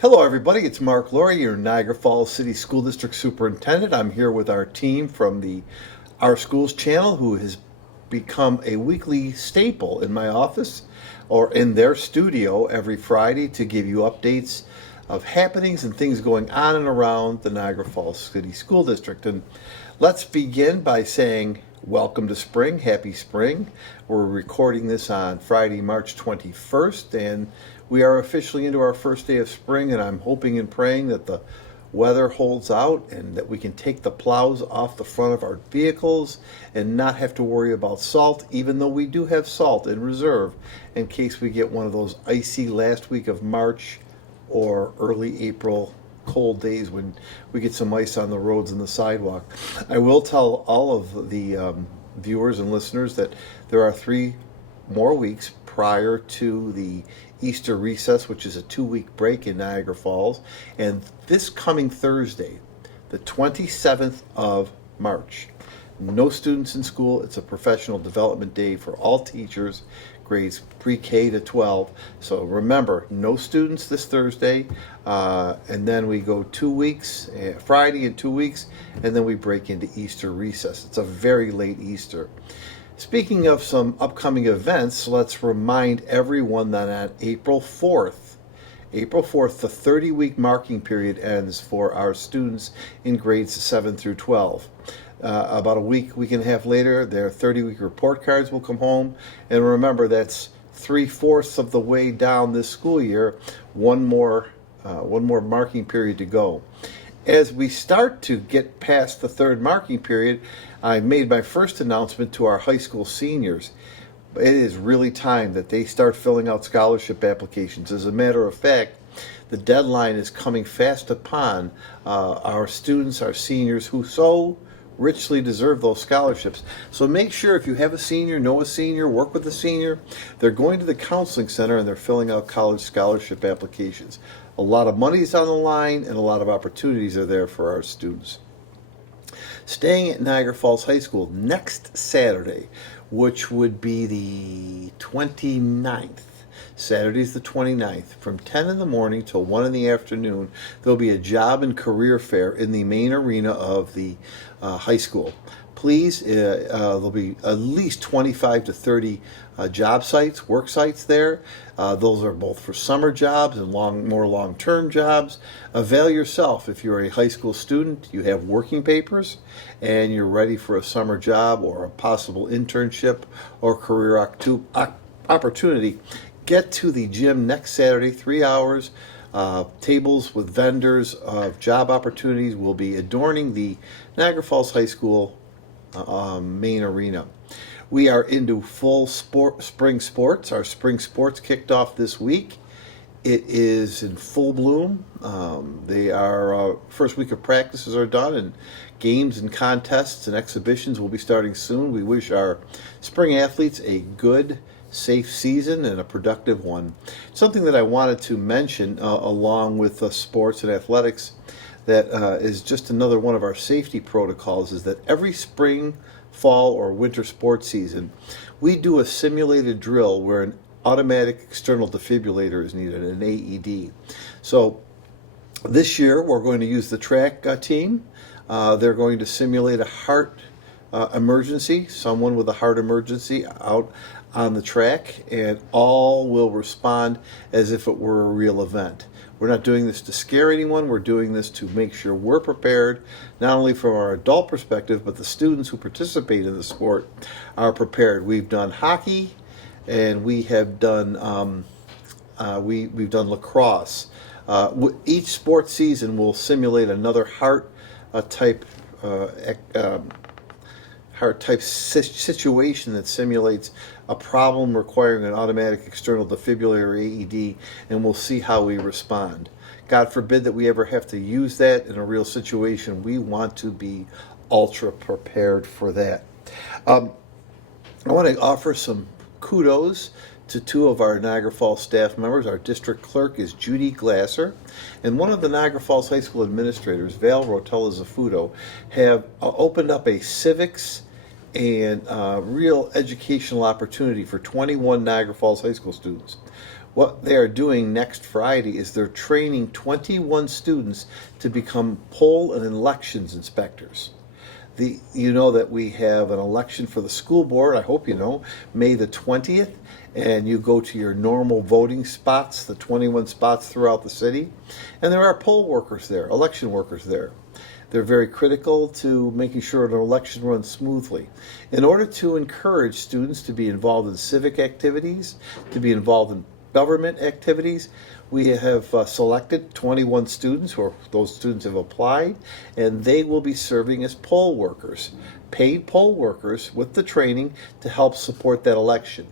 Hello, everybody. It's Mark Laurrie, your Niagara Falls City School District Superintendent. I'm here with our team from the Our Schools channel, who has become a weekly staple in my office or in their studio every Friday to give you updates of happenings and things going on and around the Niagara Falls City School District. And let's begin by saying welcome to spring, happy spring. We're recording this on Friday, March 21st, and we are officially into our first day of spring, and I'm hoping and praying that the weather holds out and that we can take the plows off the front of our vehicles and not have to worry about salt, even though we do have salt in reserve in case we get one of those icy last week of March or early April cold days when we get some ice on the roads and the sidewalk. I will tell all of the viewers and listeners that there are 3 more weeks prior to the Easter recess, which is a 2-week break in Niagara Falls. And this coming Thursday, the 27th of March, no students in school. It's a professional development day for all teachers, grades pre-K to 12. So remember, no students this Thursday, and then we go 2 weeks, Friday and 2 weeks, and then we break into Easter recess. It's a very late Easter. Speaking of some upcoming events, let's remind everyone that on April 4th, the 30-week marking period ends for our students in grades 7 through 12. About a week and a half later, their 30-week report cards will come home. And remember, that's 3/4 of the way down this school year. One more marking period to go. As we start to get past the third marking period, I made my first announcement to our high school seniors. It is really time that they start filling out scholarship applications. As a matter of fact, the deadline is coming fast upon our students, our seniors, who so richly deserve those scholarships. So make sure if you have a senior, know a senior, work with a senior, they're going to the counseling center and they're filling out college scholarship applications. A lot of money is on the line and a lot of opportunities are there for our students. Staying at Niagara Falls High School next Saturday, which would be the 29th. Saturday's the 29th, from 10 in the morning till 1 in the afternoon, there'll be a job and career fair in the main arena of the high school. Please, there'll be at least 25 to 30 job sites, work sites there. Those are both for summer jobs and more long-term jobs. Avail yourself. If you're a high school student, you have working papers, and you're ready for a summer job or a possible internship or career opportunity, get to the gym next Saturday, 3 hours. Tables with vendors of job opportunities will be adorning the Niagara Falls High School main arena. We are into full spring sports. Our spring sports kicked off this week. It is in full bloom. They are first week of practices are done, and games and contests and exhibitions will be starting soon. We wish our spring athletes a good, safe season and a productive one. Something that I wanted to mention along with sports and athletics that is just another one of our safety protocols is that every spring, fall, or winter sports season, we do a simulated drill where an automatic external defibrillator is needed, an AED. So this year we're going to use the track team. They're going to simulate a heart emergency, someone with a heart emergency out on the track, and all will respond as if it were a real event. We're not doing this to scare anyone. We're doing this to make sure we're prepared, not only from our adult perspective, but the students who participate in the sport are prepared. We've done hockey, and we have done we've done lacrosse. Each sports season will simulate another heart type situation that simulates a problem requiring an automatic external defibrillator AED, and we'll see how we respond. God forbid that we ever have to use that in a real situation. We want to be ultra prepared for that. I want to offer some kudos to 2 of our Niagara Falls staff members. Our district clerk is Judy Glasser, and one of the Niagara Falls High School administrators, Val Rotella Zafuto, have opened up a civics and real educational opportunity for 21 Niagara Falls High School students. What they are doing next Friday is they're training 21 students to become poll and elections inspectors. You know that we have an election for the school board, I hope you know, May the 20th, and you go to your normal voting spots, the 21 spots throughout the city, and there are poll workers there, election workers there. They're very critical to making sure an election runs smoothly. In order to encourage students to be involved in civic activities, to be involved in government activities, we have selected 21 students, or those students have applied, and they will be serving as poll workers, paid poll workers with the training to help support that election.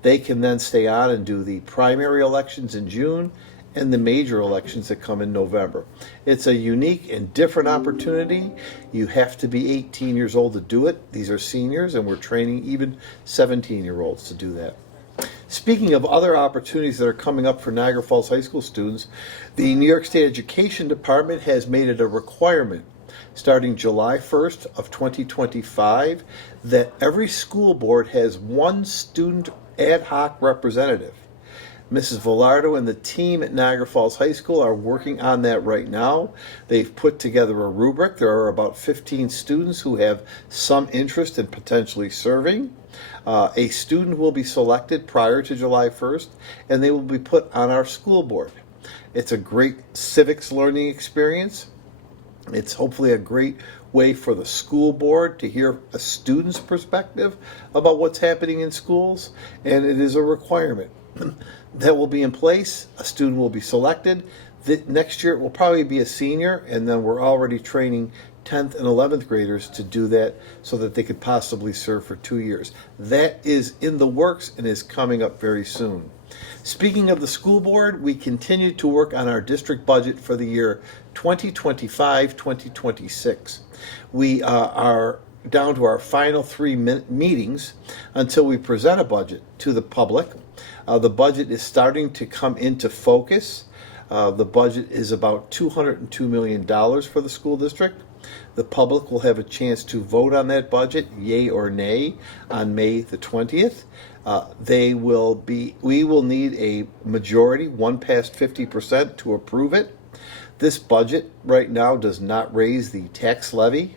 They can then stay on and do the primary elections in June and the major elections that come in November. It's a unique and different opportunity. You have to be 18 years old to do it. These are seniors, and we're training even 17-year-olds to do that. Speaking of other opportunities that are coming up for Niagara Falls High School students, the New York State Education Department has made it a requirement starting July 1st of 2025 that every school board has one student ad hoc representative. Mrs. Villardo and the team at Niagara Falls High School are working on that right now. They've put together a rubric. There are about 15 students who have some interest in potentially serving. A student will be selected prior to July 1st, and they will be put on our school board. It's a great civics learning experience. It's hopefully a great way for the school board to hear a student's perspective about what's happening in schools, and it is a requirement. That will be in place. A student will be selected. Next year it will probably be a senior, and then we're already training 10th and 11th graders to do that so that they could possibly serve for 2 years. That is in the works and is coming up very soon. Speaking of the school board, we continue to work on our district budget for the year 2025-2026. We are down to our final 3 meetings until we present a budget to the public. The budget is starting to come into focus. The budget is about $202 million for the school district. The public will have a chance to vote on that budget, yay or nay, on May the 20th. We will need a majority, one past 50%, to approve it. This budget right now does not raise the tax levy.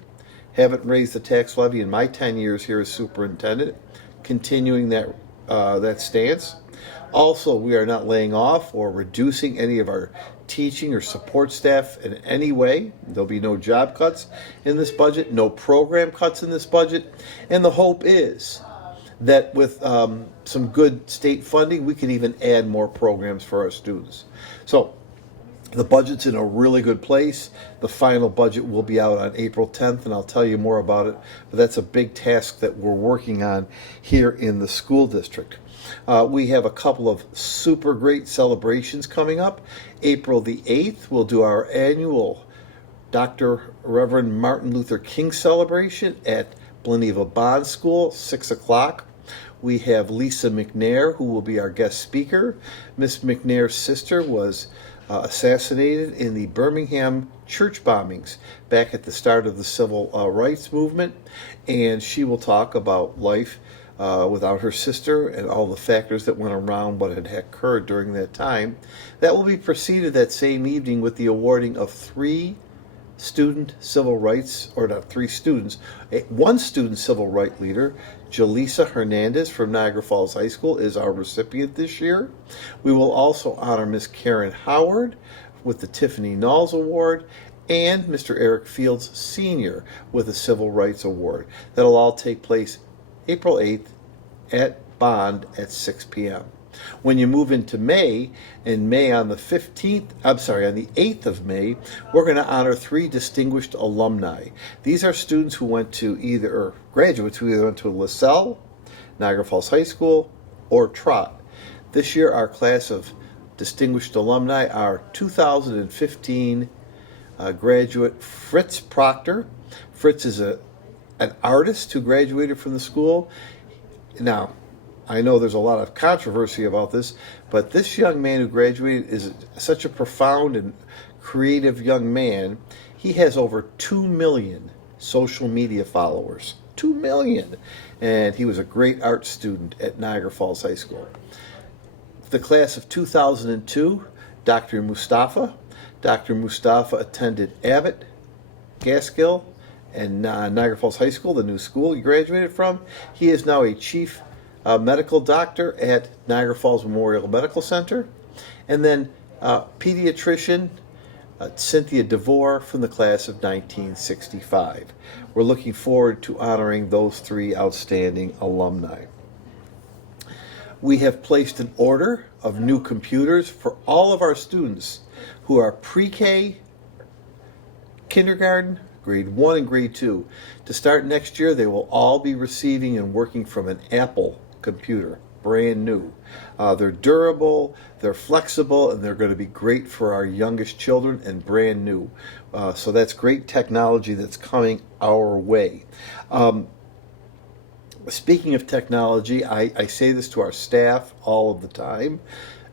Haven't raised the tax levy in my 10 years here as superintendent, continuing that stance. Also, we are not laying off or reducing any of our teaching or support staff in any way. There'll be no job cuts in this budget, no program cuts in this budget, and the hope is that with some good state funding, we can even add more programs for our students. So the budget's in a really good place. The final budget will be out on April 10th, and I'll tell you more about it. But that's a big task that we're working on here in the school district. We have a couple of super great celebrations coming up. April the 8th, we'll do our annual Dr. Reverend Martin Luther King celebration at Bleneva Bond School, 6 o'clock. We have Lisa McNair, who will be our guest speaker. Miss McNair's sister was assassinated in the Birmingham church bombings back at the start of the civil rights movement, and she will talk about life without her sister and all the factors that went around what had occurred during that time. That will be preceded that same evening with the awarding of one student civil rights leader. Jaleesa Hernandez from Niagara Falls High School is our recipient this year. We will also honor Miss Karen Howard with the Tiffany Knowles Award and Mr. Eric Fields Sr. with a Civil Rights Award. That'll all take place April 8th at Bond at 6 p.m. When you move into May, on the 8th of May, we're going to honor 3 distinguished alumni. These are students who graduates who either went to LaSalle, Niagara Falls High School, or Trott. This year, our class of distinguished alumni are 2015 graduate Fritz Proctor. Fritz is an artist who graduated from the school. Now, I know there's a lot of controversy about this, but this young man who graduated is such a profound and creative young man. He has over 2 million social media followers. 2 million! And he was a great art student at Niagara Falls High School. the class of 2002, Dr. Mustafa. Dr. Mustafa attended Abbott, Gaskill, and Niagara Falls High School, the new school he graduated from. He is now a chief medical doctor at Niagara Falls Memorial Medical Center. And then pediatrician Cynthia DeVore from the class of 1965. We're looking forward to honoring those three outstanding alumni. We have placed an order of new computers for all of our students who are pre-K, kindergarten, grade 1 and grade 2. To start next year, they will all be receiving and working from an Apple computer, brand new. They're durable, they're flexible, and they're going to be great for our youngest children and brand new. So that's great technology that's coming our way. Speaking of technology, I say this to our staff all of the time,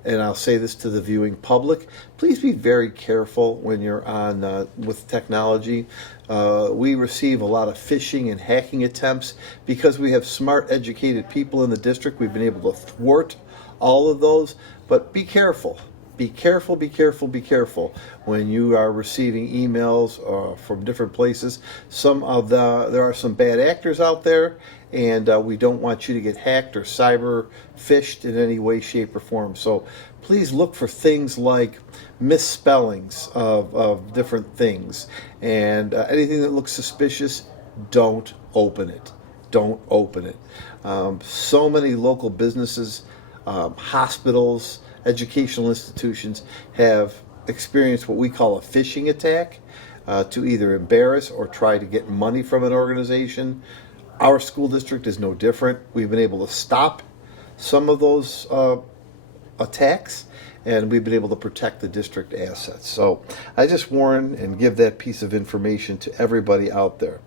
and I'll say this to the viewing public. Please be very careful when you're on with technology. We receive a lot of phishing and hacking attempts. Because we have smart, educated people in the district, we've been able to thwart all of those. But be careful. Be careful, be careful, be careful when you are receiving emails from different places. There are some bad actors out there, and we don't want you to get hacked or cyber phished in any way, shape, or form. So please look for things like misspellings of different things, and anything that looks suspicious, don't open it. Don't open it. So many local businesses, hospitals, educational institutions have experienced what we call a phishing attack to either embarrass or try to get money from an organization. Our school district is no different. We've been able to stop some of those attacks, and we've been able to protect the district assets. So I just warn and give that piece of information to everybody out there.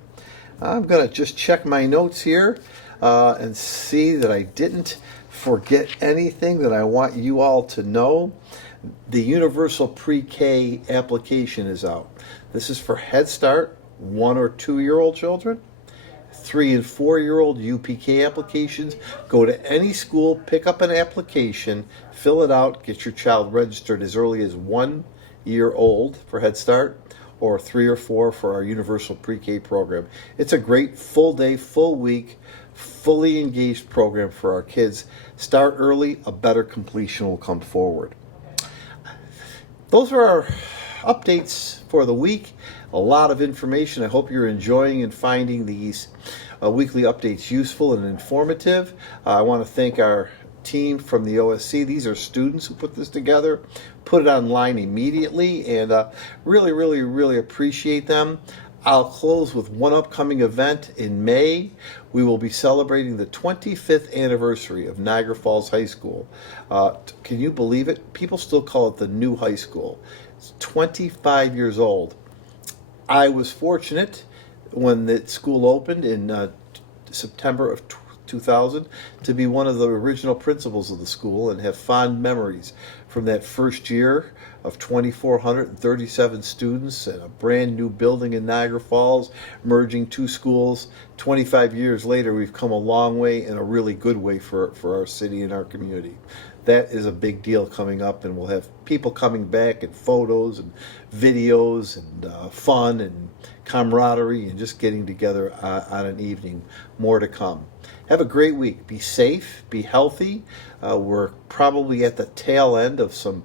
I'm going to just check my notes here and see that I didn't forget anything that I want you all to know. The Universal Pre-K application is out. This is for Head Start, 1 or 2-year-old children. 3 and 4-year-old UPK applications. Go to any school, pick up an application, fill it out, get your child registered as early as 1 year old for Head Start, or 3 or 4 for our Universal Pre-K program. It's a great full day, full week, fully engaged program for our kids. Start early, a better completion will come forward. Those are our updates for the week. A lot of information. I hope you're enjoying and finding these weekly updates useful and informative. I want to thank our team from the OSC. These are students who put this together, put it online immediately, and really appreciate them. I'll close with one upcoming event in May. We will be celebrating the 25th anniversary of Niagara Falls High School. Can you believe it? People still call it the new high school. It's 25 years old. I was fortunate when the school opened in September of 2000 to be one of the original principals of the school and have fond memories from that first year of 2,437 students and a brand new building in Niagara Falls, merging 2 schools. 25 years later, we've come a long way in a really good way for our city and our community. That is a big deal coming up, and we'll have people coming back and photos and videos and fun and camaraderie and just getting together on an evening. More to come. Have a great week. Be safe, be healthy. We're probably at the tail end of some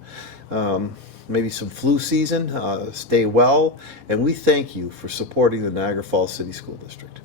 maybe some flu season. Stay well, and we thank you for supporting the Niagara Falls City School District.